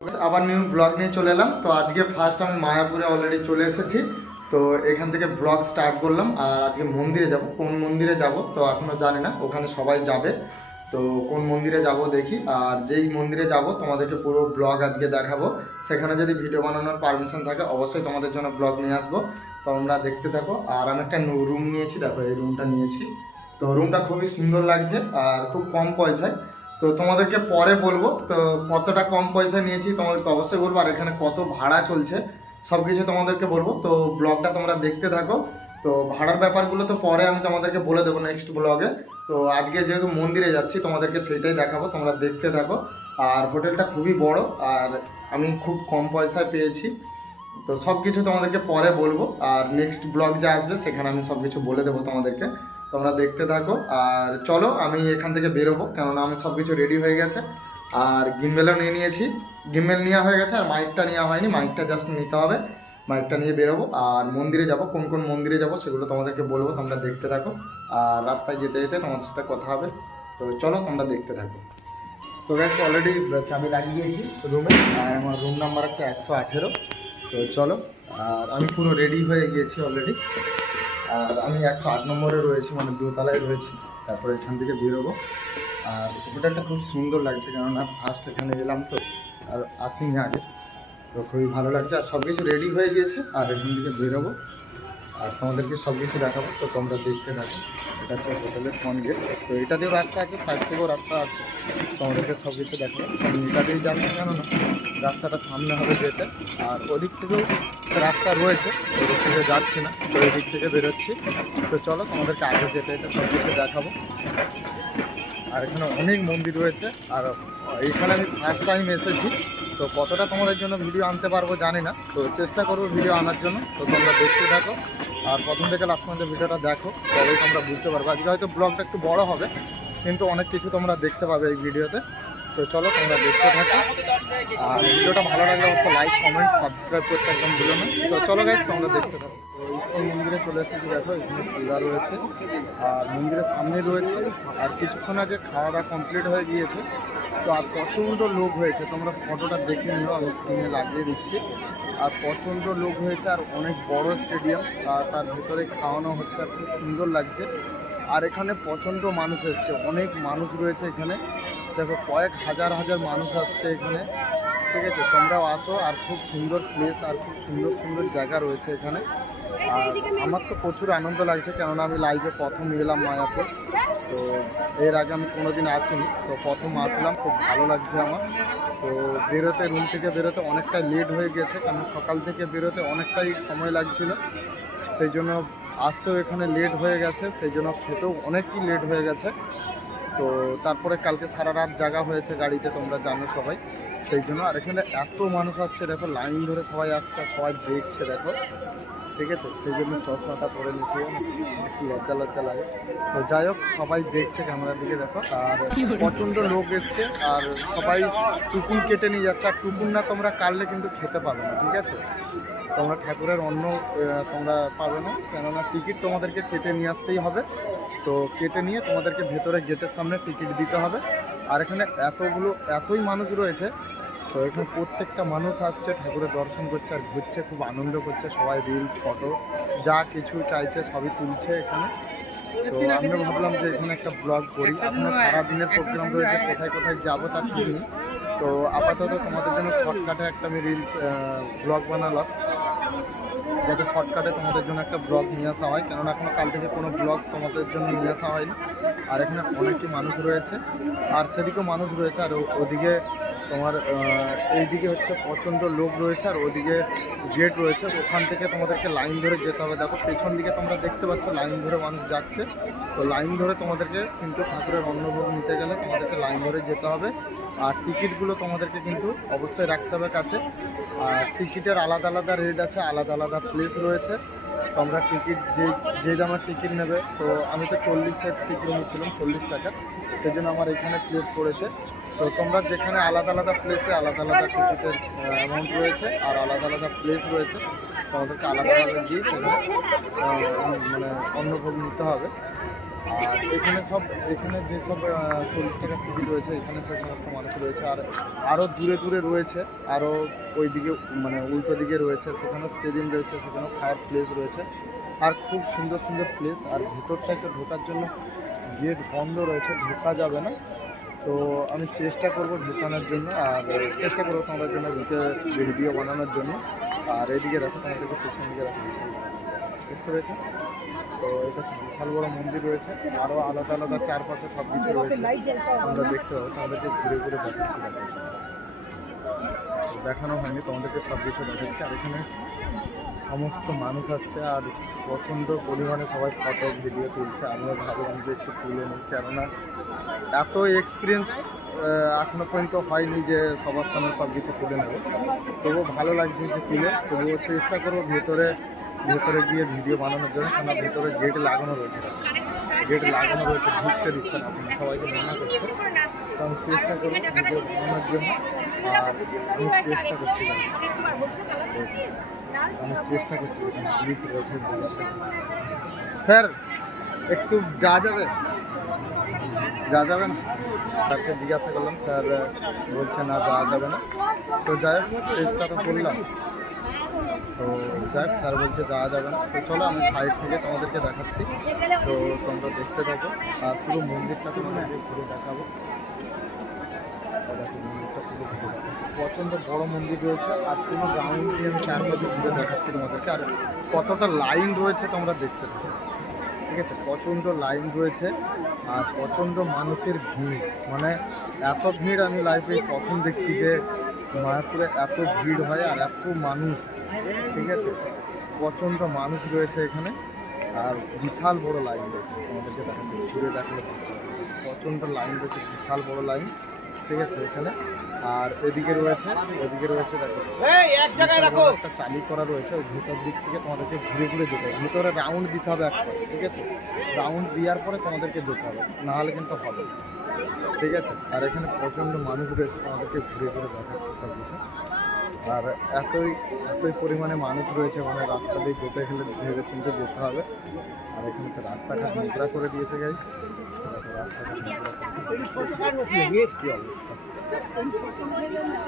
আবার new blog নিয়ে চলে এলাম। তো আজকে ফার্স্ট আমি মায়াপুরে অলরেডি চলে এসেছি। তো এখান থেকে ব্লগ স্টার্ট করলাম। আর আজকে মন্দিরে যাব, কোন মন্দিরে যাব তো এখনও জানি না, ওখানে সবাই যাবে। তো কোন মন্দিরে যাব দেখি, আর যেই মন্দিরে যাব তোমাদেরকে পুরো ব্লগ আজকে দেখাবো। সেখানে যদি ভিডিও বানানোর পারমিশন থাকে অবশ্যই তোমাদের জন্য ব্লগ নিয়ে আসবো। তো তোমরা দেখতে থাকো। আর আমি একটা রুম নিয়েছি, দেখো এই রুমটা নিয়েছি। তো রুমটা খুবই সুন্দর লাগছে আর খুব কম পয়সায়। তো তোমাদেরকে পরে বলবো তো কতটা কম পয়সা নিয়েছি, তোমাদেরকে অবশ্যই বলবো। আর এখানে কত ভাড়া চলছে সব কিছু তোমাদেরকে বলবো। তো ব্লগটা তোমরা দেখতে থাকো। তো ভাড়ার ব্যাপারগুলো তো পরে আমি তোমাদেরকে বলে দেবো নেক্সট ব্লগে। তো আজকে যেহেতু মন্দিরে যাচ্ছি তোমাদেরকে সেইটাই দেখাবো, তোমরা দেখতে থাকো। আর হোটেলটা খুবই বড় আর আমি খুব কম পয়সায় পেয়েছি। তো সব কিছু তোমাদেরকে পরে বলবো। আর নেক্সট ব্লগ যা আসবে সেখানে আমি সব কিছু বলে দেবো তোমাদেরকে। তোমরা দেখতে থাকো। আর চলো আমি এখান থেকে বেরোবো, কেননা আমি সব কিছু রেডি হয়ে গেছে। আর গিম্বেলও নিয়ে নিয়েছি, গিম্বেল নেওয়া হয়ে গেছে। আর মাইকটা নেওয়া হয়নি, মাইকটা জাস্ট নিতে হবে। মাইকটা নিয়ে বেরোবো আর মন্দিরে যাব। কোন কোন মন্দিরে যাব সেগুলো তোমাদেরকে বলবো, তোমরা দেখতে থাকো। আর রাস্তায় যেতে যেতে তোমাদের সাথে কথা হবে। তো চলো তোমরা দেখতে থাকো। তো গ্যাস অলরেডি চাবি লাগিয়েছি রুমে, আর আমার রুম নাম্বার হচ্ছে 118। তো চলো। আর আমি পুরো রেডি হয়ে গিয়েছি অলরেডি। আর আমি 108 নম্বরে রয়েছি, মানে দোতলায় রয়েছি। তারপরে এখান থেকে বেরোবো। আর হোটেলটা খুব সুন্দর লাগছে, কেননা ফার্স্ট এখানে এলাম তো, আর আসিনি আগে। তো খুবই ভালো লাগছে আর সব কিছু রেডি হয়ে গিয়েছে। আর এখান থেকে বেরোবো আর তোমাদেরকে সব কিছু দেখাবো। তো তোমরা দেখতে থাকো। এটা হচ্ছে হোটেলের ফ্রন্ট গেট। তো এটা দিয়েও রাস্তা আছে, সাইড থেকেও রাস্তা আছে। তোমাদেরকে সব কিছু দেখাবো। আমি এটা দিয়েই যাচ্ছি, কেন না রাস্তাটা সামনে হবে যেতে। আর ওদিক থেকেও রাস্তা রয়েছে, ওদিক থেকে যাচ্ছি না, তো ওই দিক থেকে বেরোচ্ছি। তো চলো তোমাদেরকে আগে যেতে যেতে সব কিছু দেখাবো। আর এখানে অনেক মন্দির রয়েছে। আর এখানে আমি ফার্স্ট টাইম এসেছি, তো কতটা তোমাদের জন্য ভিডিও আনতে পারবো জানি না। তো চেষ্টা করবো ভিডিও আনার জন্য। তো তোমরা দেখতে থাকো। আর প্রথম থেকে লাস্ট পর্যন্ত ভিডিওটা দেখো, তবেই তোমরা বুঝতে পারবে। আজকে হয়তো ব্লগটা একটু বড় হবে, কিন্তু অনেক কিছু তোমরা দেখতে পাবে এই ভিডিওতে। তো চলো তোমরা দেখতে থাকো। আর ভিডিওটা ভালো লাগলে অবশ্যই লাইক, কমেন্ট, সাবস্ক্রাইব করতে একদম ভুলো না। তো চলো গাইস তোমরা দেখতে থাকো। তো ইসকন মন্দিরে চলে এসেছি, দেখো এখানে পূজা রয়েছে আর মন্দিরের সামনে রয়েছে। আর কিছুক্ষণ আগে খাওয়া দাওয়া কমপ্লিট হয়ে গিয়েছে। তো আর প্রচণ্ড লোক হয়েছে, তোমরা ফটোটা দেখে নিও, আমি স্ক্রিনে লাগিয়ে দিচ্ছি। আর প্রচণ্ড লোক হয়েছে আর অনেক বড় স্টেডিয়াম। আর তার ভেতরে খাওয়ানো হচ্ছে আর খুব সুন্দর লাগছে। আর এখানে প্রচণ্ড মানুষ এসছে, অনেক মানুষ রয়েছে এখানে। দেখো কয়েক হাজার হাজার মানুষ আসছে এখানে, ঠিক আছে? তোমরাও আসো। আর খুব সুন্দর প্লেস আর খুব সুন্দর সুন্দর জায়গা রয়েছে এখানে। আর আমার তো প্রচুর আনন্দ লাগছে, কেননা আমি লাইভে প্রথম এলাম মায়াপুর। তো এর আগে আমি কোনোদিন আসিনি, তো প্রথম আসলাম, খুব ভালো লাগছে আমার। তো বেরোতে, রুম থেকে বেরোতে অনেকটাই লেট হয়ে গেছে, কারণ সকাল থেকে বেরোতে অনেকটাই সময় লাগছিল। সেই জন্য আসতেও এখানে লেট হয়ে গেছে, সেই জন্য খেতেও অনেকই লেট হয়ে গেছে। তো তারপরে কালকে সারা রাত জাগা হয়েছে গাড়িতে, তোমরা জানো সবাই। সেই জন্য আর এখানে এত মানুষ আসছে, দেখো লাইন ধরে সবাই আসছে, সবাই দেখছে দেখো, ঠিক আছে? সেই জন্য চশমাটা পরে নিচ্ছি, একটু লজ্জা লজ্জা লাগে। তো যাই হোক, সবাই দেখছে ক্যামেরার দিকে, দেখো। আর প্রচণ্ড লোক এসছে আর সবাই টুকুন কেটে নিয়ে যাচ্ছে। আর টুকুন না তোমরা কাটলে কিন্তু খেতে পাবে না, ঠিক আছে? তোমরা ঠাকুরের অন্ন তোমরা পাবে না, কেননা টিকিট তোমাদেরকে কেটে নিয়ে আসতেই হবে। তো কেটে নিয়ে তোমাদেরকে ভেতরে গেটের সামনে টিকিট দিতে হবে। আর এখানে এতই মানুষ রয়েছে, তো এখানে প্রত্যেকটা মানুষ আসছে, ঠাকুরের দর্শন করছে আর ঘুরছে, খুব আনন্দ করছে। সবাই রিলস, ফটো যা কিছু চাইছে সবই তুলছে এখানে। তো আমিও ভাবলাম যে এখানে একটা ব্লগ করি। এখনও সারাদিনের প্রোগ্রাম রয়েছে, কোথায় কোথায় যাবো তার ঠিক নেই। তো আপাতত তোমাদের জন্য শর্টকাটে একটা আমি রিলস ব্লগ বানালাম, যাতে শর্টকাটে তোমাদের জন্য একটা ব্লগ নিয়ে আসা হয়, কেননা এখনও কাল থেকে কোনো ব্লগস তোমাদের জন্য নিয়ে আসা হয়নি। আর এখানে অনেকই মানুষ রয়েছে আর সেদিকেও মানুষ রয়েছে। আর ওদিকে তোমার এইদিকে হচ্ছে প্রচণ্ড লোক রয়েছে। আর ওদিকে গেট রয়েছে, ওখান থেকে তোমাদেরকে লাইন ধরে যেতে হবে। দেখো পেছন দিকে তোমরা দেখতে পাচ্ছ লাইন ধরে মানুষ যাচ্ছে। তো লাইন ধরে তোমাদেরকে কিন্তু ঠাকুরের অন্নভোগ নিতে গেলে তোমাদেরকে লাইন ধরে যেতে হবে। আর টিকিটগুলো তোমাদেরকে কিন্তু অবশ্যই রাখতে হবে কাছে। আর টিকিটের আলাদা আলাদা রেট আছে, আলাদা আলাদা প্লেস রয়েছে। তোমরা টিকিট যে দামের টিকিট নেবে, তো আমি তো 40-এর টিকিট নিয়েছিলাম, 40 টাকা। সেই জন্য আমার এখানে প্লেস পড়েছে। তো তোমরা যেখানে আলাদা আলাদা প্লেসে আলাদা আলাদা টিকিটের অ্যামাউন্ট রয়েছে আর আলাদা আলাদা প্লেস রয়েছে, তোমাদেরকে আলাদাভাবে দিয়ে সেখানে মানে অন্নভোগ নিতে হবে। আর এখানে যেসব 40 টাকা টিকিট রয়েছে এখানে সে সমস্ত মানুষ রয়েছে। আর আরও দূরে দূরে রয়েছে, আরও ওই দিকে মানে উল্টো দিকে রয়েছে, সেখানেও স্টেডিয়াম রয়েছে, সেখানেও খাওয়ার প্লেস রয়েছে। আর খুব সুন্দর সুন্দর প্লেস। আর ভিতরটাকে ঢোকার জন্য গেট বন্ধ রয়েছে, ঢোকা যাবে না। তো আমি চেষ্টা করব ঢোকানোর জন্য, আর চেষ্টা করবো তোমাদের জন্য ভিডিও বানানোর জন্য। আর এদিকে দেখো, তোমাদেরকে পেছন দিকে দেখো, দেখতে পেয়েছো তো? এটা হচ্ছে বিশাল বড় মন্দির রয়েছে, আরও আলাদা আলাদা চারপাশে সব কিছু রয়েছে, তোমরা দেখতে পাবো। তোমাদেরকে ঘুরে ঘুরে দেখাচ্ছি, দেখানো হয়নি, তোমাদেরকে সব কিছু দেখাচ্ছি। আর এখানে সমস্ত মানুষ আসছে, আর প্রচণ্ড পরিমাণে সবাই ফটো ভিডিও তুলছে। আমিও ভাবলাম যে একটু তুলে নিই, কেননা এত এক্সপিরিয়েন্স এখনো পর্যন্ত হয়নি যে সবার সামনে সব কিছু তুলে নেবো। তবুও ভালো লাগছে যে তুলে, তবুও চেষ্টা করবো ভেতরে গিয়ে ভিডিও বানানোর জন্য। কেন ভেতরে গেট লাগানো রয়েছে, ঢুকতে দিচ্ছে না, সবাইকে মানা করছে। তো আমি চেষ্টা করবো ভিডিও বানানোর জন্য, আর আমি চেষ্টা করছি পুলিশ রয়েছে। স্যার একটু যাওয়া যাবে না? স্যারকে জিজ্ঞাসা করলাম, স্যার বলছে না যাওয়া যাবে না। তো যাই হোক, চেষ্টা তো করলাম। তো যাই হোক, স্যার বলছে যাওয়া যাবে না। তো চলো আমি সাইড থেকে তোমাদেরকে দেখাচ্ছি, তো তোমরা দেখতে থাকো। আর পুরো মন্দিরটা তোমাদেরকে ঘুরে দেখাবো। মন্দিরটা পুরো ঘুরে দেখাচ্ছি, প্রচণ্ড বড় মন্দির রয়েছে। আর পুরো গ্রাউন্ডটি আমি চারপাশে ঘুরে দেখাচ্ছি তোমাদেরকে। আর কতটা লাইন রয়েছে তোমরা দেখতে থাকো, ঠিক আছে? প্রচণ্ড লাইন রয়েছে, আর প্রচণ্ড মানুষের ভিড়, মানে এত ভিড় আমি লাইফে প্রথম দেখছি যে মায়াপুরে এত ভিড় হয় আর এত মানুষ, ঠিক আছে? প্রচণ্ড মানুষ রয়েছে এখানে, আর বিশাল বড় লাইন রয়েছে, তোমাদেরকে দেখাচ্ছি, ঘুরে দেখালে প্রচণ্ড লাইন রয়েছে, বিশাল বড় লাইন, ঠিক আছে এখানে। আর ওদিকে রয়েছে দেখো একটা চালি করা রয়েছে, ওই ভিতর দিক থেকে তোমাদেরকে ঘুরে ঘুরে যেতে হবে, ভিতরে রাউন্ড দিতে হবে একটা, ঠিক আছে? রাউন্ড দেওয়ার পরে তোমাদেরকে যেতে হবে, নাহলে কিন্তু হবে, ঠিক আছে? আর এখানে প্রচণ্ড মানুষ রয়েছে, তোমাদেরকে ঘুরে ঘুরে দেখাচ্ছে সব কিছু। আর এতই পরিমাণে মানুষ রয়েছে, মানে রাস্তা দিয়ে যেতে গেলে ভেবে চিন্তে যেতে হবে। আর এখানে তো রাস্তাঘাট নোংরা করে দিয়েছে গাইস, রাস্তাঘাট কি অবস্থা।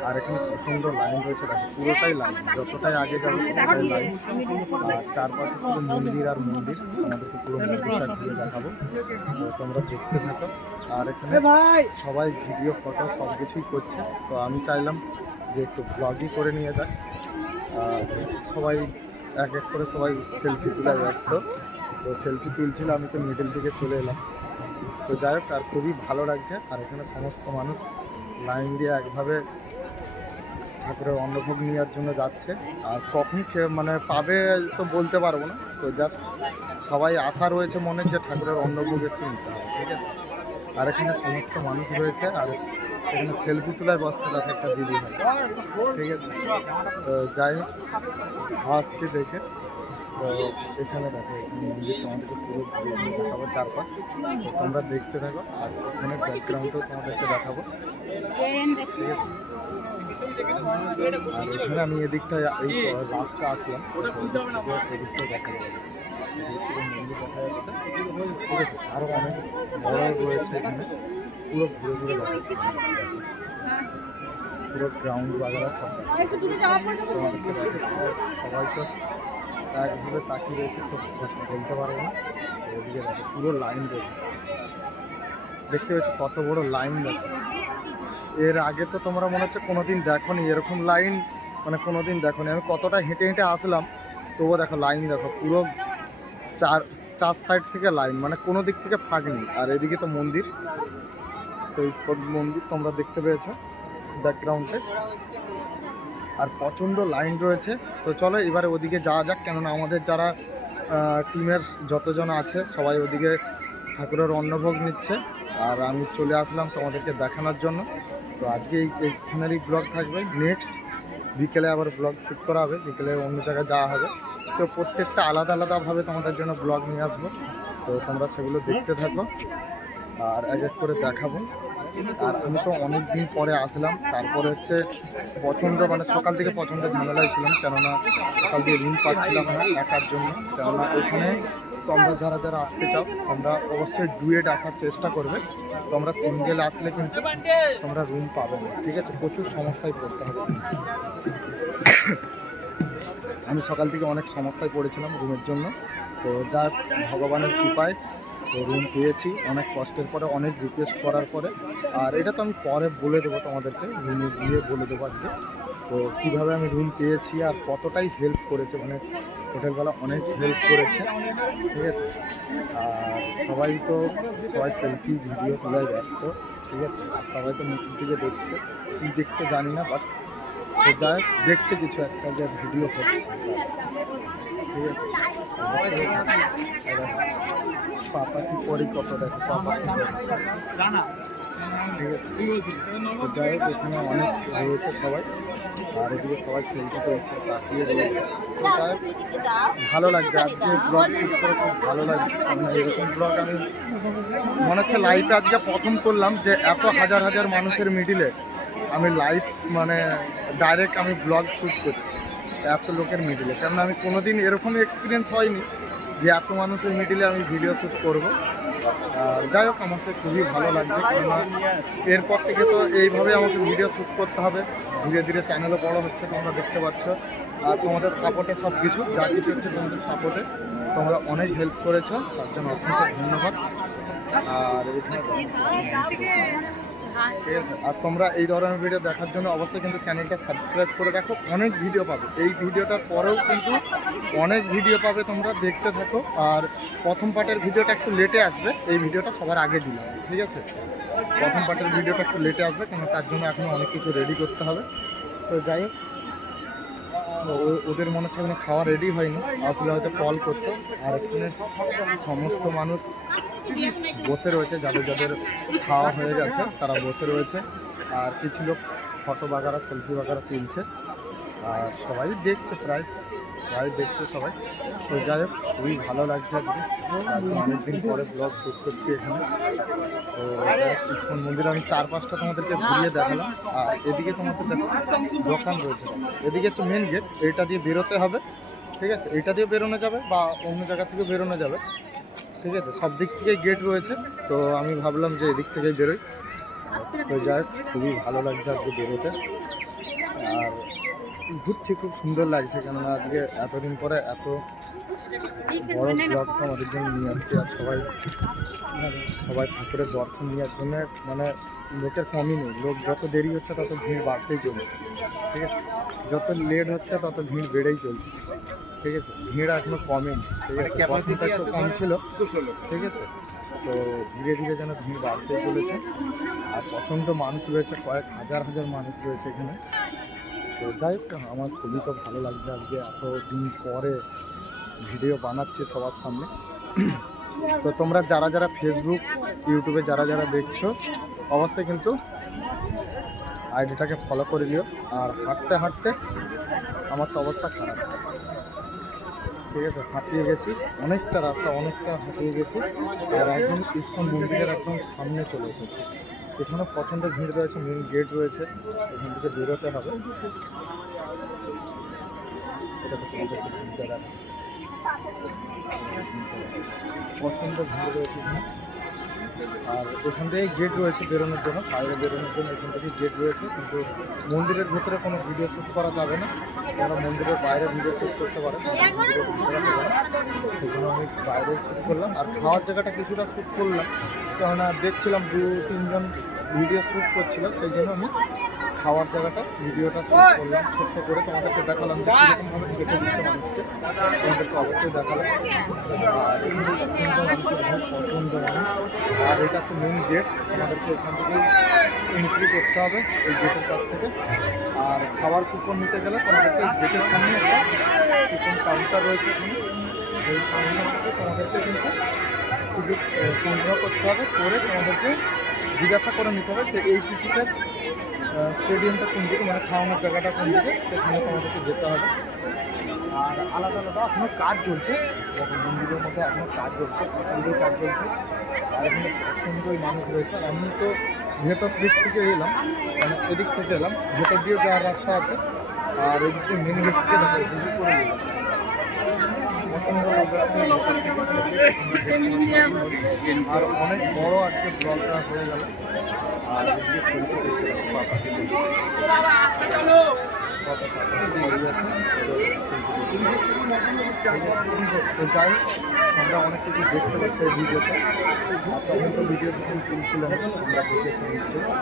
আর এখানে প্রচণ্ড লাইন রয়েছে, দেখো পুরোটাই লাইন, যতটাই আগে যাবে ততটাই লাইন। আর চারপাশে শুধু মন্দির আর মন্দির, আমাদেরকে পুরো মন্দিরটা ঘুরে দেখাবো, তো তোমরা দেখতে থাকো। আর এখানে সবাই ভিডিও ফটো সব কিছুই করছে, তো আমি চাইলাম যে একটু ব্লগই করে নিয়ে যাক। আর সবাই এক এক করে সবাই সেলফি তোলায় ব্যস্ত, তো সেলফি তুলছিল, আমি তো মিডিল দিকে চলে এলাম। তো যাই হোক, আর খুবই ভালো লাগছে। আর এখানে সমস্ত মানুষ লাইন দিয়ে একভাবে ঠাকুরের অন্নভোগ নেওয়ার জন্য যাচ্ছে। আর কখন মানে পাবে তো বলতে পারবো না, তো জাস্ট সবাই আশা রয়েছে মনে যে ঠাকুরের অন্নভোগ একটু নিতে হবে, ঠিক আছে? আর এখানে সমস্ত মানুষ রয়েছে, আর এখানে সেলফি তোলায় বসতে দেখো একটা দিদি হয়, ঠিক আছে? তো যাই হোক, আসছি দেখে। তো এখানে দেখো, এখানে মন্দির তোমাদেরকে পুরো ঘুরে ঘুরে দেখাবো চারপাশ, তো তোমরা দেখতে থাকো। আর এখানে ব্যাকগ্রাউন্ডও তোমাদেরকে দেখাবো, ঠিক আছে? আর এখানে আমি এদিকটা এই লাস্টটা আসলাম, এদিকটাও দেখা যাবে, পুরো মন্দির দেখা যাচ্ছে, ঠিক আছে? আরও অনেক বড় রয়েছে এখানে, পুরো ঘুরে ঘুরে দেখাচ্ছে, পুরো গ্রাউন্ড বাজারা সব তোমাদেরকে দেখাচ্ছে। সবাই তো একভাবে তাকিয়ে রয়েছে, তো বলতে পারবো না। এদিকে দেখো পুরো লাইন রয়েছে, দেখতে পেয়েছো কত বড় লাইন। দেখো এর আগে তো তোমরা মনে হচ্ছে কোনোদিন দেখোনি এরকম লাইন, মানে কোনোদিন দেখোনি। আমি কতটা হেঁটে হেঁটে আসলাম, তবুও দেখো লাইন, দেখো পুরো চার সাইড থেকে লাইন, মানে কোনো দিক থেকে ফাঁক নেই। আর এদিকে তো মন্দির, তো স্কট মন্দির তোমরা দেখতে পেয়েছো ব্যাকগ্রাউন্ডে। আর প্রচণ্ড লাইন রয়েছে। তো চলো এবারে ওদিকে যাওয়া যাক, কেননা আমাদের যারা টিমের যতজন আছে সবাই ওদিকে ঠাকুরের অন্নভোগ নিচ্ছে। আর আমি চলে আসলাম তোমাদেরকে দেখানোর জন্য। তো আজকে এইখানেরই ব্লগ থাকবে, নেক্সট বিকেলে আবার ব্লগ শ্যুট করা হবে, বিকেলে অন্য জায়গায় যাওয়া হবে। তো প্রত্যেকটা আলাদা আলাদাভাবে তোমাদের জন্য ব্লগ নিয়ে আসবো, তো তোমরা সেগুলো দেখতে থাকো আর এক এক করে দেখাবো। আর আমি তো অনেক দিন পরে আসলাম, তারপরে হচ্ছে প্রচণ্ড, মানে সকাল থেকে প্রচণ্ড ঝামেলায় ছিলাম, কেননা সকাল দিয়ে রুম পাচ্ছিলাম না একার জন্য, কেননা এখানে তোমরা যারা যারা আসতে চাও তোমরা অবশ্যই ডুয়েট আসার চেষ্টা করবে। তোমরা সিঙ্গেল আসলে কিন্তু তোমরা রুম পাবে না, ঠিক আছে? প্রচুর সমস্যায় পড়তে হবে। আমি সকাল থেকে অনেক সমস্যায় পড়েছিলাম রুমের জন্য, তো যা ভগবানের কৃপায় তো রুম পেয়েছি অনেক কষ্টের পরে, অনেক রিকোয়েস্ট করার পরে। আর এটা তো আমি পরে বলে দেবো তোমাদেরকে, রুমে গিয়ে বলে দেবো আজকে তো কীভাবে আমি রুম পেয়েছি আর কতটাই হেল্প করেছে, মানে হোটেলওয়ালা অনেক হেল্প করেছে, ঠিক আছে? আর সবাই সেলফি ভিডিও তোলায় ব্যস্ত, ঠিক আছে? আর সবাই তো মুখ দিকে দেখছে, কী দেখছে জানি না, বাট তো যাই দেখছে কিছু একটা যে ভিডিও হচ্ছে, ঠিক আছে? পাপা কি করি কত দেখো, পাপা কি করে, ঠিক আছে? তো যাই হোক, এখানে অনেক রয়েছে সবাই, আর এদিকে সবাই সেলফি তুলছে, তাকিয়ে রয়েছে। তো যাই হোক, ভালো লাগছে আজকে ব্লগ শ্যুট করে, খুব ভালো লাগছে। কারণ এরকম ব্লগ আমি মনে হচ্ছে লাইফে আজকে প্রথম করলাম, যে এত হাজার হাজার মানুষের মিডিলে আমি লাইভ মানে ডাইরেক্ট আমি ব্লগ শ্যুট করছি এত লোকের মিডিলে। কেননা আমি কোনোদিন এরকমই এক্সপিরিয়েন্স হয়নি যে এত মানুষের মিডিলে আমি ভিডিও শ্যুট করব। আর যাই হোক, আমাকে খুবই ভালো লাগছে, কেননা এরপর থেকে তো এইভাবে আমাকে ভিডিও শ্যুট করতে হবে। ধীরে ধীরে চ্যানেলও বড় হচ্ছে, তোমরা দেখতে পাচ্ছ। আর তোমাদের সাপোর্টে সব কিছু যা কিছু হচ্ছে তোমাদের সাপোর্টে, তোমরা অনেক হেল্প করেছো, তার জন্য অসংখ্য ধন্যবাদ। আর এখানে ঠিক আছে, আর তোমরা এই ধরনের ভিডিও দেখার জন্য অবশ্যই কিন্তু চ্যানেলটা সাবস্ক্রাইব করে রাখো। অনেক ভিডিও পাবে, এই ভিডিওটার পরেও কিন্তু অনেক ভিডিও পাবে, তোমরা দেখতে থাকো। আর প্রথম পার্টের ভিডিওটা একটু লেটে আসবে, এই ভিডিওটা সবার আগে দিলাম, ঠিক আছে? প্রথম পার্টের ভিডিওটা একটু লেটে আসবে, কেন তার জন্য এখনও অনেক কিছু রেডি করতে হবে। তো যাই হোক, ওদের মনে হচ্ছে এখনো খাওয়া রেডি হয়নি, আসলে হয়তো কল করতো। আর এখানে সমস্ত মানুষ বসে রয়েছে, যাদের যাদের খাওয়া হয়ে গেছে তারা বসে রয়েছে। আর কিছু লোক ফটো বাগারা সেলফি বাগারা তুলছে, আর সবাই দেখছে, প্রায় দেখছে সবাই। তো যাই হোক, খুবই ভালো লাগছে আজকে, অনেকদিন পরে ব্লগ শ্যুট করছি এখানে। তো ইস্কন মন্দিরে আমি 4-5টা তোমাদেরকে ঘুরিয়ে দেখালাম। আর এদিকে তোমাদের দেখো দোকান রয়েছে, এদিকে হচ্ছে মেন গেট, এইটা দিয়ে বেরোতে হবে, ঠিক আছে? এইটা দিয়ে বেরোনো যাবে বা অন্য জায়গা থেকে বেরোনো যাবে, ঠিক আছে? সব দিক থেকে গেট রয়েছে, তো আমি ভাবলাম যে এদিক থেকেই বেরোই। তো যাই হোক, খুবই ভালো লাগছে আজকে বেরোতে। আর ঘুরছি, খুব সুন্দর লাগছে, কেননা আজকে এতদিন পরে এত বড় ব্লগটা আমাদের জন্য নিয়ে আসছে। আর সবাই ঠাকুরের দর্শন নেওয়ার জন্য মানে লোকের কমই নেই, লোক যত দেরি হচ্ছে তত ভিড় বাড়তেই চলছে, ঠিক আছে? যত লেট হচ্ছে তত ভিড় বেড়েই চলছে, ঠিক আছে? ভিড় এখনো কমেনি, ঠিক আছে? প্রথমটা একটু কম ছিল, ঠিক আছে? তো ধীরে ধীরে যেন ভিড় বাড়তেই চলেছে। আর প্রচণ্ড মানুষ রয়েছে, কয়েক হাজার মানুষ রয়েছে এখানে। তো যাই হোক, আমার খুবই তো ভালো লাগছে আজকে এতদিন পরে ভিডিও বানাচ্ছি সবার সামনে। তো তোমরা যারা যারা ফেসবুক ইউটিউবে যারা যারা দেখছো অবশ্যই কিন্তু আইডিটাকে ফলো করে নিও। আর হাঁটতে হাঁটতে আমার তো অবস্থা খারাপ, ঠিক আছে? হাঁটিয়ে গেছি অনেকটা রাস্তা, অনেকটা হাঁটিয়ে গেছি। আর একদম ইস্কন মন্দিরের একদম সামনে চলে এসেছি। এখানে প্রচণ্ড ভিড় রয়েছে, মেন গেট রয়েছে, এখান থেকে বেরোতে হবে। এটা তো প্রচণ্ড ভিড় রয়েছে এখানে। আর এখান থেকে গেট রয়েছে বেরোনোর জন্য, বাইরে বেরোনোর জন্য এখান থেকে গেট রয়েছে, কিন্তু মন্দিরের ভেতরে কোনো ভিডিও শ্যুট করা যাবে না। যারা মন্দিরের বাইরে ভিডিও শ্যুট করতে পারে সেগুলো আমি বাইরে শ্যুট করলাম। আর খাওয়ার জায়গাটা কিছুটা শ্যুট করলাম, কেননা দেখছিলাম 2-3 জন ভিডিও শ্যুট করছিল, সেই জন্য আমি খাওয়ার জায়গাটা ভিডিওটা শ্যুট করলাম ছোট্ট করে, তোমাদেরকে দেখালাম যে কীরকমভাবে খেতে দিচ্ছে মানুষকে, তোমাদেরকে অবশ্যই দেখালাম। আর মানুষের ঘর প্রচণ্ড মানুষ। আর এটা হচ্ছে মেন গেট, আমাদেরকে এখান থেকে এন্ট্রি করতে হবে এই গেটের কাছ থেকে। আর খাবার কুপন নিতে গেলে তোমাদেরকে গেটের সামনে একটা কুপন কাউন্টার রয়েছে এখানে, এই কাউন্টার থেকে তোমাদেরকে কিন্তু টিকিট সংগ্রহ করতে হবে, করে তোমাদেরকে জিজ্ঞাসা করে নিতে হবে যে এই টিকিটের স্টেডিয়ামটা কোন দিকে, মানে খাওয়ানোর জায়গাটা কোন দিকে, সেখানে তোমাদেরকে যেতে হবে। আর আলাদা আলাদা এখনও কাজ চলছে, মন্দিরের মধ্যে এখনও কাজ চলছে, প্রচুর কাজ চলছে। আর এখানে প্রচণ্ডই মানুষ রয়েছে। আর আমি তো ভেতর দিক থেকে এলাম, মানে এদিক থেকে এলাম, ভেতর দিয়েও যাওয়ার রাস্তা আছে। আর এদিক থেকে মেন গেট থেকে দেখো শুরু করে প্রচণ্ড লোক আসছে, আর অনেক বড় আজকে ব্লগটা হয়ে গেল। আর এদিকে সেলফি দেখতে পাপাকে তো যাই হোক, আমরা অনেক কিছু দেখতে পাচ্ছি এই ভিডিওতে। তখন তো ভিডিও সেখানে তুলছিলাম, আমরা দেখেছি নিশ্চয়ই।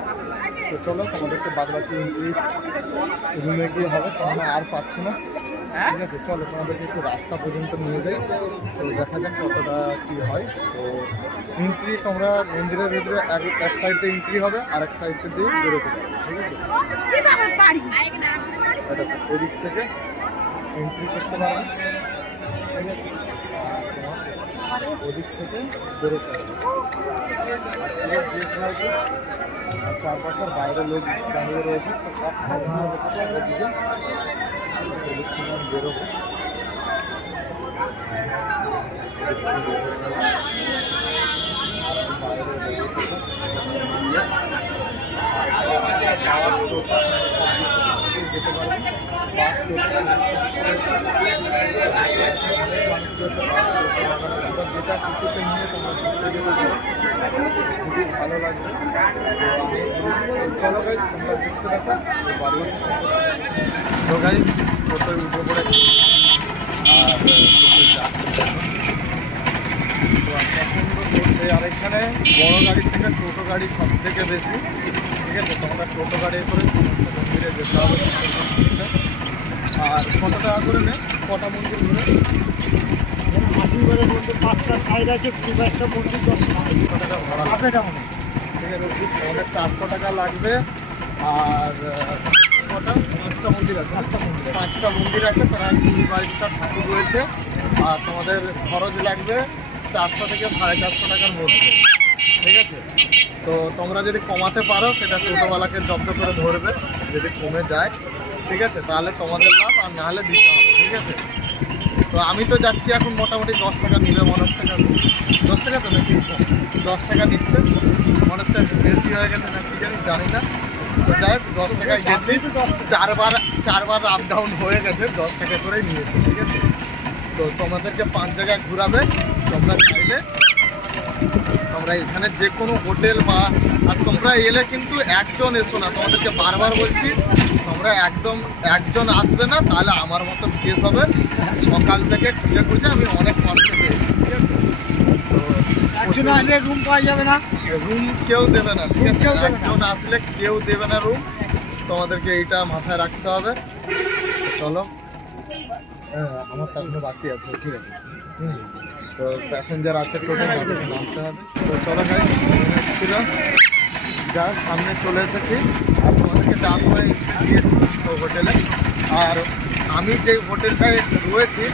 তো চলো তোমাদেরকে বাদবাকি এন্ট্রি রুমে গিয়ে হবে, কারণ আর পাচ্ছি না। ঠিক আছে, চলো তোমাদেরকে একটু রাস্তা পর্যন্ত নিয়ে যাই, তো দেখা যাক কতটা কী হয়। তো এন্ট্রি তোমরা মন্দিরের ভিতরে এক সাইডে এন্ট্রি হবে, আর এক সাইডে দিয়ে বেরোতে পারবে। ঠিক আছে, এদিক থেকে এন্ট্রি করতে পারবে। ঠিক আছে, আর তোমার ওদিক থেকে বেরোতে হবে। আর গেট রয়েছে, আর চারপাশের বাইরে লোক দাঁড়িয়ে রয়েছে, তো সব খাওয়া হচ্ছে ওদিকে বেরোবো। যেতে পারবে বাস যেটা কিছুতে নিয়ে তোমরা ঘুরতে যেতে পারো, খুবই ভালো লাগবে। চলো গাইস, তোমরা দেখতে দেখো ভালো লাগছে। তো গাইস টোটোয় উঠে পড়েছি, আর টোটোয় যাচ্ছে। আর এখানে বড় গাড়ির থেকে টোটো গাড়ি সব থেকে বেশি। ঠিক আছে, তোমরা টোটো গাড়ি করে সমস্ত মন্দিরে যেতে হবে। আর কত টাকা করে নেই, কটা মন্দির ঘুরে? মাসিমবাড়ির মধ্যে 5টা সাইড আছে, 25টা মন্দির, 10 টাকা ভাড়া আপনি কেমন? ঠিক আছে, আমাদের 400 টাকা লাগবে। আর কটা 5টা মন্দির আছে, 5টা মন্দির আছে, প্রায় 22টা ঠাকুর রয়েছে। আর তোমাদের খরচ লাগবে 400 থেকে 450 টাকার মধ্যে। ঠিক আছে, তো তোমরা যদি কমাতে পারো সেটা টোটোওয়ালাকে জব্দ করে ধরবে, যদি কমে যায় ঠিক আছে তাহলে তোমাদের লাভ, আর নাহলে দিতে হবে। ঠিক আছে, তো আমি তো যাচ্ছি এখন, মোটামুটি 10 টাকা নিবে মনে হচ্ছে। 10 টাকা তো নাকি 10 টাকা নিচ্ছে মনে হচ্ছে, বেশি হয়ে গেছে না কি জানি না। তো যাই হোক 10 টাকায় গেছি, 4বার আপ ডাউন হয়ে গেছে, 10 টাকা করেই নিয়েছে। ঠিক আছে, তো তোমাদেরকে 5 জায়গায় ঘুরাবে। তোমরা চাইলে তোমরা এখানে যে কোনো হোটেল বা, আর তোমরা এলে কিন্তু একজন এসো না, তোমাদেরকে বারবার বলছি, তোমরা একজন আসবে না, তাহলে আমার মতো কেস হবে। সকাল থেকে খুঁজে খুঁজে আমি অনেক কষ্ট পেয়েছি। ঠিক আছে, তো একজন আসলে রুম পাওয়া যাবে না, রুম কেউ দেবে না। ঠিক আছে, একজন আসলে কেউ দেবে না রুম, তোমাদেরকে এইটা মাথায় রাখতে হবে। চলো, আমার তো এখনো বাকি আছে। ঠিক আছে, তো প্যাসেঞ্জার আছে, টোটো নামতে হবে। তো চলো গাইস, ছিল যা সামনে চলে এসেছি, আর তোমাদেরকে যাওয়ার সময় দিয়েছি তো হোটেলে। আর আমি যে হোটেলটায় রয়েছি,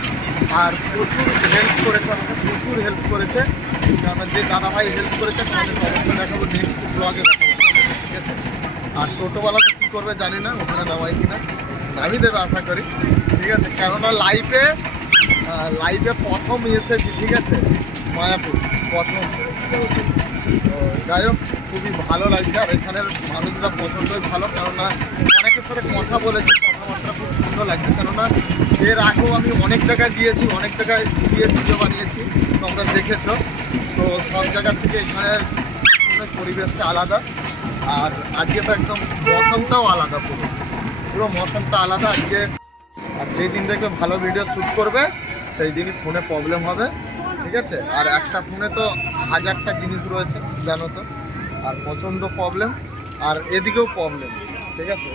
আর প্রচুর হেল্প করেছে আমাকে, প্রচুর হেল্প করেছে। আমার যে দাদাভাই হেল্প করেছে তোমাদের অবশ্যই দেখাবো, নেক্সট ব্লগে দেখাবো। ঠিক আছে, আর টোটোওয়ালা তো কী করবে জানি না, ওখানে নামাই কিনা, নামিয়ে দেবে আশা করি। ঠিক আছে, কেননা লাইফে প্রথম এসেছি। ঠিক আছে, মায়াপুর প্রথম। তো যাই হোক, খুবই ভালো লাগছে। আর এখানের মানুষরা প্রচণ্ডই ভালো, কেননা অনেকের সাথে কথা বলেছি, কথাবার্তা খুব সুন্দর লাগছে। কেননা এর আগেও আমি অনেক জায়গায় গিয়েছি, অনেক জায়গায় গিয়ে ভিডিও বানিয়েছি, তোমরা দেখেছো। তো সব জায়গা থেকে এখানের পরিবেশটা আলাদা। আর আজকে তো একদম মৌসুমটাও আলাদা, পুরো মৌসুমটা আলাদা আজকে। আর যেই দিন দেখবে ভালো ভিডিও শ্যুট করবে, সেই দিনই ফোনে প্রবলেম হবে। ঠিক আছে, আর একটা ফোনে তো 1000টা জিনিস রয়েছে জানো তো, আর প্রচণ্ড প্রবলেম। আর এদিকেও প্রবলেম। ঠিক আছে,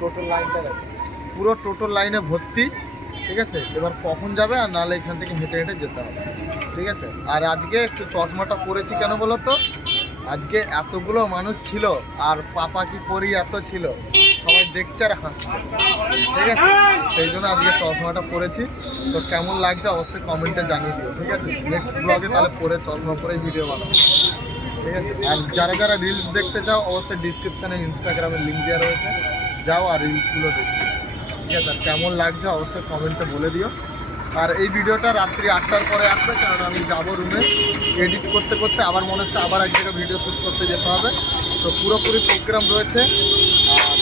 টোটাল লাইনটা দেখো, পুরো টোটাল লাইনে ভর্তি। ঠিক আছে, এবার কখন যাবে, আর নাহলে এখান থেকে হেঁটে হেঁটে যেতে হবে। ঠিক আছে, আর আজকে একটু চশমাটা পরেছি কেন বলো তো, আজকে এতগুলো মানুষ ছিল, আর পাপা কি পরি এত ছিল, সবাই দেখছে আর হাসছে। ঠিক আছে, সেই জন্য আজকে চশমাটা পরেছি। তো কেমন লাগছে অবশ্যই কমেন্টে জানিয়ে দিও। ঠিক আছে, নেক্সট ব্লগে তাহলে পরে চশমা পরেই ভিডিও বানাবো। ঠিক আছে, আর যারা যারা রিলস দেখতে চাও অবশ্যই ডিসক্রিপশানে ইনস্টাগ্রামের লিঙ্ক দেওয়া রয়েছে, যাও আর রিলসগুলো দেখো। ঠিক আছে, আর কেমন লাগছে অবশ্যই কমেন্টে বলে দিও। আর এই ভিডিওটা রাত্রি 8টার পরে আসবে, কারণ আমি যাবো রুমে, এডিট করতে করতে আবার মনে হচ্ছে আবার এক জায়গায় ভিডিও শ্যুট করতে যেতে হবে। তো পুরোপুরি প্রোগ্রাম রয়েছে।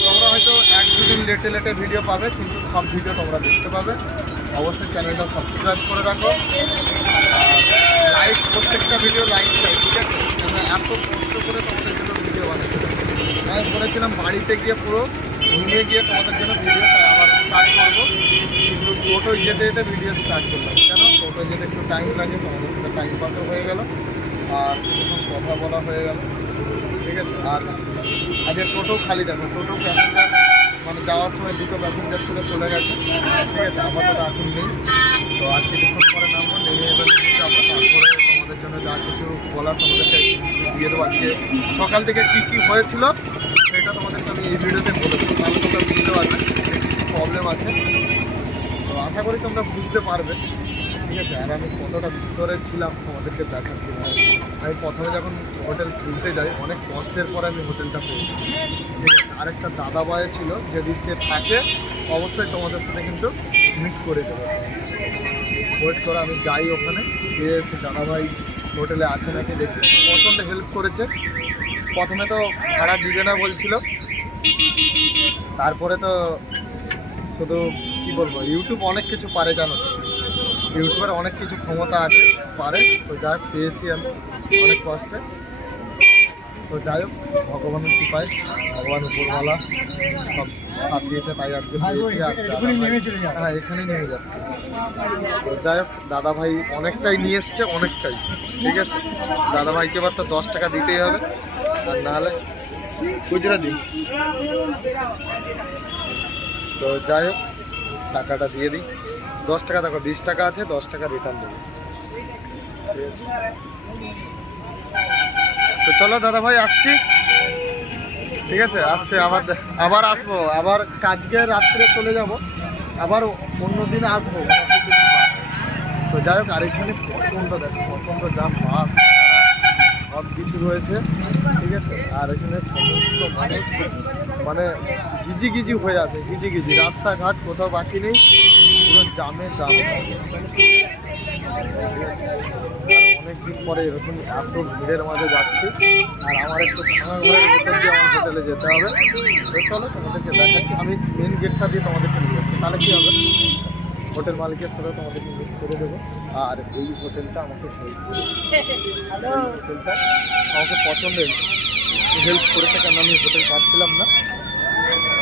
তোমরা হয়তো 1-2 দিন লেটে ভিডিও পাবে, কিন্তু সব ভিডিও তোমরা দেখতে পাবে। অবশ্যই চ্যানেলটা সাবস্ক্রাইব করে রাখো। আর লাইক, প্রত্যেকটা ভিডিও লাইক চাই, ঠিক আছে? আমরা এত কষ্ট করে তোমাদের জন্য ভিডিও বানাচ্ছি। আমি বলেছিলাম বাড়িতে গিয়ে পুরো ঘুমিয়ে গিয়ে তোমাদের জন্য ভিডিও আবার স্টার্ট করবো, কিন্তু টোটোয় যেতে যেতে ভিডিও স্টার্ট করলাম। কেন? টোটোয় যেতে একটু টাইম লাগে, তোমাদের সাথে টাইম পাসও হয়ে গেল আর কিছুক্ষণ কথা বলা হয়ে গেল, ঠিক আছে? আর আজকে টোটো খালি, দেখো টোটো প্যাসেঞ্জার মানে যাওয়ার সময় দুটো প্যাসেঞ্জার ছিল, চলে গেছে, ঠিক আছে? আপাতত এখন নেই। তো আর কিছুক্ষণ পরে নামবো, নেমে এবার যাবো, তারপরে তোমাদের জন্য যা কিছু বলার তোমাদেরকে দিয়ে দেবো। আজকে সকাল থেকে কী কী হয়েছিল সেটা তোমাদেরকে আমি এই ভিডিওতে বলে দেবো, তাহলে তোমরা বুঝতে পারবে যে কী কী প্রবলেম আছে। তো আশা করি তোমরা বুঝতে পারবে, ঠিক আছে? আর আমি কতটা ভিতরে ছিলাম তোমাদেরকে দেখাচ্ছি। আমি প্রথমে যখন হোটেল খুলতে যাই অনেক কষ্টের পরে আমি হোটেলটা পেয়েছি, ঠিক আছে? আরেকটা দাদা ভাই ছিল, যদি সে থাকে অবশ্যই তোমাদের সাথে কিন্তু মিট করে দেবো। ওয়েট করে আমি যাই ওখানে, গিয়ে সে দাদাভাই হোটেলে আছে নাকি দেখি। প্রচণ্ড হেল্প করেছে। প্রথমে তো ভাড়া দিবে না বলছিল, তারপরে তো শুধু কী বলবো, ইউটিউব অনেক কিছু পারে, জানো তো? ইউটিউবের অনেক কিছু ক্ষমতা আছে, পারে। তো যাই হোক, পেয়েছি আমি অনেক কষ্টে। তো যাই হোক, ভগবানের কৃপায়, ভগবান উপরওয়ালা সব সাথ দিয়েছে, তাই আজকে পেয়েছি। আর হ্যাঁ, এখানেই নেমে যাচ্ছে। তো যাই হোক, দাদাভাই অনেকটাই নিয়ে এসছে, অনেকটাই, ঠিক আছে? দাদাভাইকে এবার তো 10 টাকা দিতেই হবে, আর নাহলে খুচরা দিন। তো যাই হোক, টাকাটা দিয়ে দিই। 10 টাকা, দেখো 20 টাকা আছে, 10 টাকা রিটার্ন দেবো। তো চলো দাদা ভাই, আসছি, ঠিক আছে? আসছে, আবার আসবো, আবার কাজকে রাত্রে চলে যাব, আবার অন্য দিন আসবো কিছুদিন বাদ। তো যাই হোক, আর এখানে প্রচণ্ড, দেখো প্রচণ্ড জাম, বাস সব কিছু রয়েছে, ঠিক আছে? আর এখানে সমস্ত মানুষ মানে গিজি গিজি হয়ে আছে, গিজি গিজি, রাস্তাঘাট কোথাও বাকি নেই, পুরো জামে জাম। অনেকদিন পরে এরকম এত ভিড়ের মাঝে যাচ্ছি, আর আমার একটু ভাঙা ঘরের ভিতর দিয়ে আমার হোটেলে যেতে হবে। তো চলো তোমাদেরকে দেখাচ্ছি, আমি মেন গেটটা দিয়ে তোমাদেরকে নিয়ে যাচ্ছি, তাহলে কী হবে, হোটেল মালিকের সাথে তোমাদেরকে মিট করে দেবো। আর এই হোটেলটা আমাকে হোটেলটা আমাকে পছন্দ হেল্প করেছে, কেন আমি হোটেল পাচ্ছিলাম না।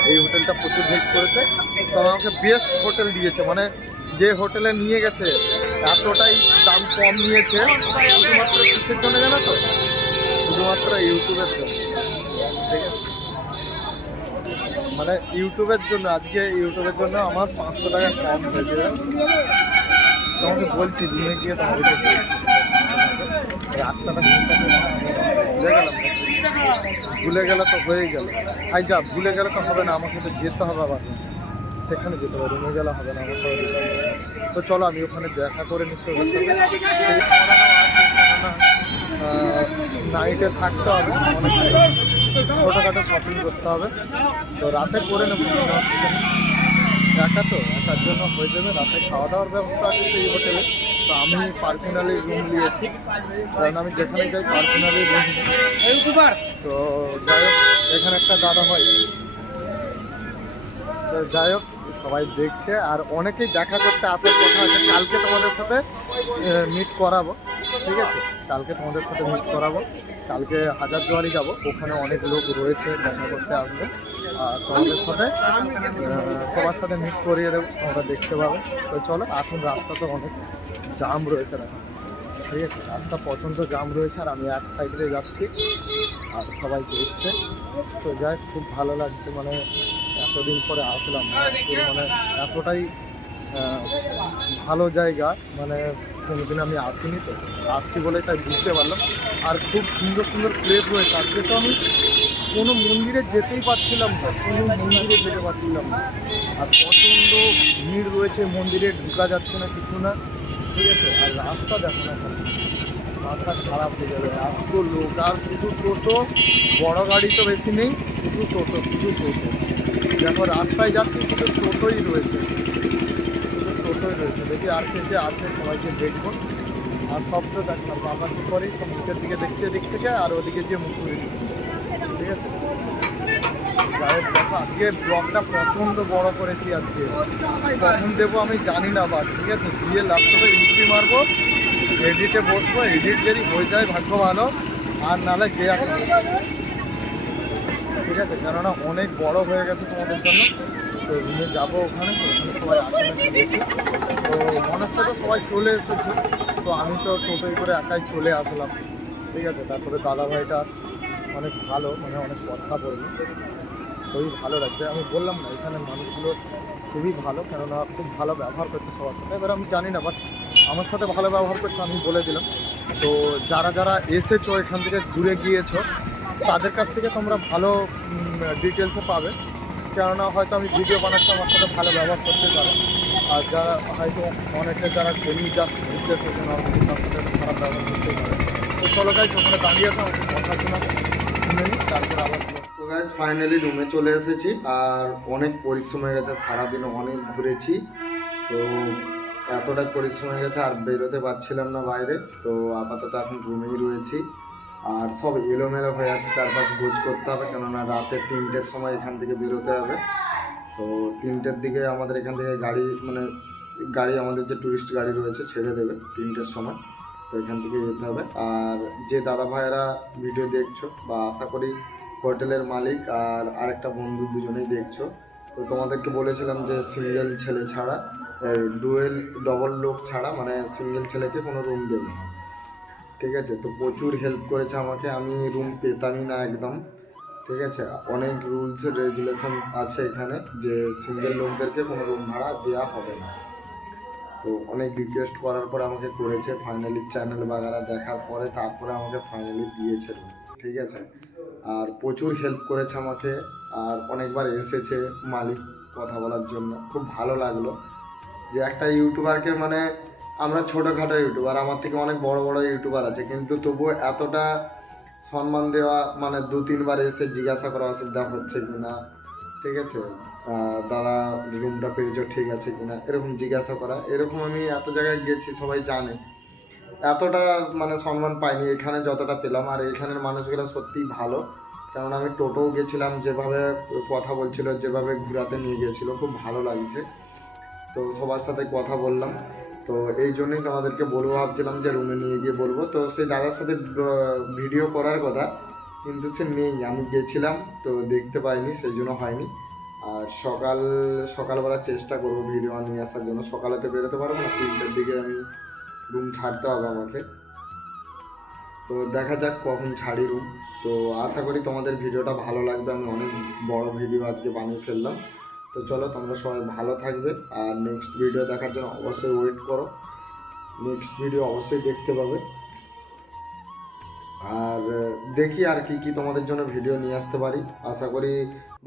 এই হোটেলটা প্রচুর হেল্প করেছে, তো আমাকে বেস্ট হোটেল দিয়েছে। মানে যে হোটেলে নিয়ে গেছে এতটাই দাম কম নিয়েছে, শুধুমাত্র কিসের জন্য জানো তো? শুধুমাত্র ইউটিউবের জন্য, ঠিক আছে? মানে ইউটিউবের জন্য, আজকে ইউটিউবের জন্য আমার 500 টাকা কম হয়েছে। তোমাকে বলছি, রুমে গিয়ে তোমাদেরকে বলছি। রাস্তাটা ভুলে গেলে তো হয়েই গেল। আই যা, ভুলে গেলে তো হবে না, আমাকে তো যেতে হবে আবার, সেখানে যেতে হবে, রুমে গেলে হবে না, আমার সবাই যেতে হবে। তো চলো আমি ওখানে দেখা করে নিচ্ছি ওদের সাথে। নাইটে থাকতে হবে, অনেক ছোটোখাটো শপিং করতে হবে, তো রাতে করে নেবো, কোনো অসুবিধা নেই। একার জন্য হয়ে যাবে। রাতে খাওয়া দাওয়ার ব্যবস্থা আছে সেই হোটেলে। তো আমি পার্সোনালি রুম নিয়েছি, কারণ আমি যেখানে যাই পার্সোনালি রুম। তো যাই হোক, এখানে একটা দাদা ভাই, তো যাই হোক সবাই দেখছে, আর অনেকেই দেখা করতে আসার কথা আছে। কালকে তোমাদের সাথে মিট করাবো, ঠিক আছে? কালকে তোমাদের সাথে মিট করাবো। কালকে হাজারদুয়ারি যাব, ওখানে অনেক লোক রয়েছে, দেখা করতে আসবে। আর তোমাদের সাথে সবার সাথে মিট করিয়ে দেবো, তোমরা দেখতে পাবে। তো চলো, এখন রাস্তা তো অনেক জাম রয়েছে এখন, ঠিক আছে? রাস্তা প্রচণ্ড জাম রয়েছে, আর আমি এক সাইডে যাচ্ছি আর সবাই দেখছে। তো যাই, খুব ভালো লাগছে, মানে এতদিন পরে আসলাম, মানে এতটাই ভালো জায়গা, মানে কোনোদিন আমি আসিনি, তো আসছি বলে তাই বুঝতে পারলাম। আর খুব সুন্দর সুন্দর প্লেস রয়েছে। আজকে তো আমি কোনো মন্দিরে যেতেই পারছিলাম না, কোনো মন্দিরে যেতে পারছিলাম না, আর প্রচণ্ড ভিড় রয়েছে, মন্দিরে ঢোকা যাচ্ছে না, কিছু না, ঠিক আছে? আর রাস্তা দেখো না, মাথা খারাপ হয়ে যাবে, এত লোক। আর শুধু টোটো, বড় গাড়ি তো বেশি নেই, শুধু টোটো, শুধু টোটো। দেখো রাস্তায় যাচ্ছি, শুধু টোটোই রয়েছে, শুধু টোটোই রয়েছে। দেখি আর কে কে আছে, সবাইকে দেখবো। আর সব তো দেখলাম, বাবা কি করেই সব নিচের দিকে দেখছে এদিক থেকে, আর ওদিকে গিয়ে মুখ ঘুরে দিচ্ছে, ঠিক আছে? গায়ের দেখো আজকে ব্লগটা প্রচণ্ড বড় করেছি আজকে, কখন দেবো আমি জানি না, বাট ঠিক আছে দিয়ে ল্যাপটপে এন্ট্রি মারবো, এডিটে বসবো, এডিট যদি হয়ে যায় ভাগ্য ভালো, আর নাহলে কে একটা ঠিক আছে, কেননা অনেক বড় হয়ে গেছে তোমাদের জন্য। তো রুমে যাবো, ওখানে সবাই আসে নাকি দেখি। তো মনে হচ্ছে তো সবাই চলে এসেছে, তো আমি তো টোটোয় করে একাই চলে আসলাম, ঠিক আছে। তারপরে দাদাভাইটা অনেক ভালো, মানে অনেক কথা বললো, খুবই ভালো লাগছে। আমি বললাম না এখানে মানুষগুলো খুবই ভালো, কেননা খুব ভালো ব্যবহার করছে সবার সাথে। এবার আমি জানি না, বাট আমার সাথে ভালো ব্যবহার করছে, আমি বলে দিলাম। তো যারা যারা এসেছো এখান থেকে দূরে গিয়েছো, তাদের কাছ থেকে তোমরা ভালো ডিটেলসে পাবে, কেননা হয়তো আমি ভিডিও বানাচ্ছি, আমার সাথে ভালো ব্যবহার করতে পারে। আর যারা হয়তো অনেকে যারা ডেলি জাস্ট ঘুরতে এসেছে, নর্মালি তার সাথে খারাপ ব্যবহার করতেই পারে। তো চলো গাইজ, ওখানে দাঁড়িয়ে আছে, আমাকে কথা শোনাবে, শুনে নিই, তারপর আবার। তো গাইজ ফাইনালি রুমে চলে এসেছি, আর অনেক পরিশ্রম হয়ে গেছে, সারাদিন অনেক ঘুরেছি। তো এতটাই পরিশ্রম হয়ে গেছে আর বেরোতে পারছিলাম না বাইরে। তো আপাতত এখন রুমেই রয়েছি, আর সব এলোমেলো হয়ে আছে, চারপাশ গোছ করতে হবে, কেননা রাতে 3টের সময় এখান থেকে বেরোতে হবে। তো 3টের দিকে আমাদের এখান থেকে গাড়ি আমাদের যে ট্যুরিস্ট গাড়ি রয়েছে ছেড়ে দেবে 3টের সময়। তো এখান থেকে যেতে হবে। আর যে দাদা ভাইয়েরা ভিডিও দেখছো, বা আশা করি হোটেলের মালিক আর আরেকটা বন্ধু দুজনেই দেখছো, তো তোমাদেরকে বলেছিলাম যে সিঙ্গেল ছেলে ছাড়া, ডবল লোক ছাড়া, মানে সিঙ্গেল ছেলেকে কোনো রুম দেবে না, ঠিক আছে। তো প্রচুর হেল্প করেছে আমাকে, আমি রুম পেতামই না একদম, ঠিক আছে। অনেক রুলস রেগুলেশন আছে এখানে, যে সিঙ্গেল লোকদেরকে কোনো রুম ভাড়া দেওয়া হবে না। তো অনেক রিকোয়েস্ট করার পরে আমাকে করেছে, ফাইনালি চ্যানেল বাগারা দেখার পরে তারপরে আমাকে ফাইনালি দিয়েছে রুম, ঠিক আছে। আর প্রচুর হেল্প করেছে আমাকে, আর অনেকবার এসেছে মালিক কথা বলার জন্য, খুব ভালো লাগলো যে একটা ইউটিউবারকে, মানে আমরা ছোটোখাটো ইউটিউবার, আমার থেকে অনেক বড় বড় ইউটিউবার আছে, কিন্তু তবুও এতটা সম্মান দেওয়া, মানে 2-3বার এসে জিজ্ঞাসা করা অসুবিধা হচ্ছে কি না, ঠিক আছে, দাদা রুমটা পেয়েছো ঠিক আছে কি না, এরকম জিজ্ঞাসা করা। এরকম আমি এত জায়গায় গেছি, সবাই জানে, এতটা মানে সম্মান পাইনি এখানে যতটা পেলাম। আর এখানের মানুষগুলো সত্যিই ভালো, কারণ আমি টোটোও গেছিলাম, যেভাবে কথা বলছিল, যেভাবে ঘোরাতে নিয়ে গিয়েছিলো, খুব ভালো লাগছে। তো সবার সাথে কথা বললাম, তো এই জন্যই তোমাদেরকে বলবো, ভাবছিলাম যে রুমে নিয়ে গিয়ে বলবো। তো সেই দাদার সাথে ভিডিও করার কথা, কিন্তু সে নেই, আমি গেছিলাম তো দেখতে পাইনি, সেই জন্য হয়নি। আর সকালবেলা চেষ্টা করবো ভিডিও নিয়ে আসার জন্য, সকালে তো বেরোতে পারবো না, 3টের দিকে আমি রুম ছাড়তে হবে আমাকে। তো দেখা যাক কখন ছাড়ি রুম। তো আশা করি তোমাদের ভিডিওটা ভালো লাগবে, আমি অনেক বড় ভিডিও আজকে বানিয়ে ফেললাম। তো চলো, তোমরা সবাই ভালো থাকবে, আর নেক্সট ভিডিও দেখার জন্য অবশ্যই ওয়েট করো, নেক্সট ভিডিও অবশ্যই দেখতে পাবে। আর দেখি আর কি তোমাদের জন্য ভিডিও নিয়ে আসতে পারি, আশা করি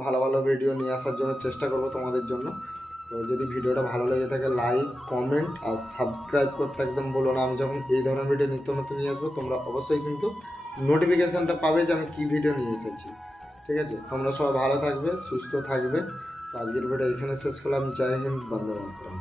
ভালো ভালো ভিডিও নিয়ে আসার জন্য চেষ্টা করব তোমাদের জন্য। তো যদি ভিডিওটা ভালো লেগে থাকে, লাইক, কমেন্ট আর সাবস্ক্রাইব করতে একদম বলো না। আমি যখন এই ধরনের ভিডিও নিত্য নতুন নিয়ে আসবো, তোমরা অবশ্যই কিন্তু নোটিফিকেশানটা পাবে যে আমি কী ভিডিও নিয়ে এসেছি, ঠিক আছে। তোমরা সবাই ভালো থাকবে, সুস্থ থাকবে। তো আজকের ভিডিও এখানে শেষ করলাম। জয় হিন্দ, বন্দে মাতরম।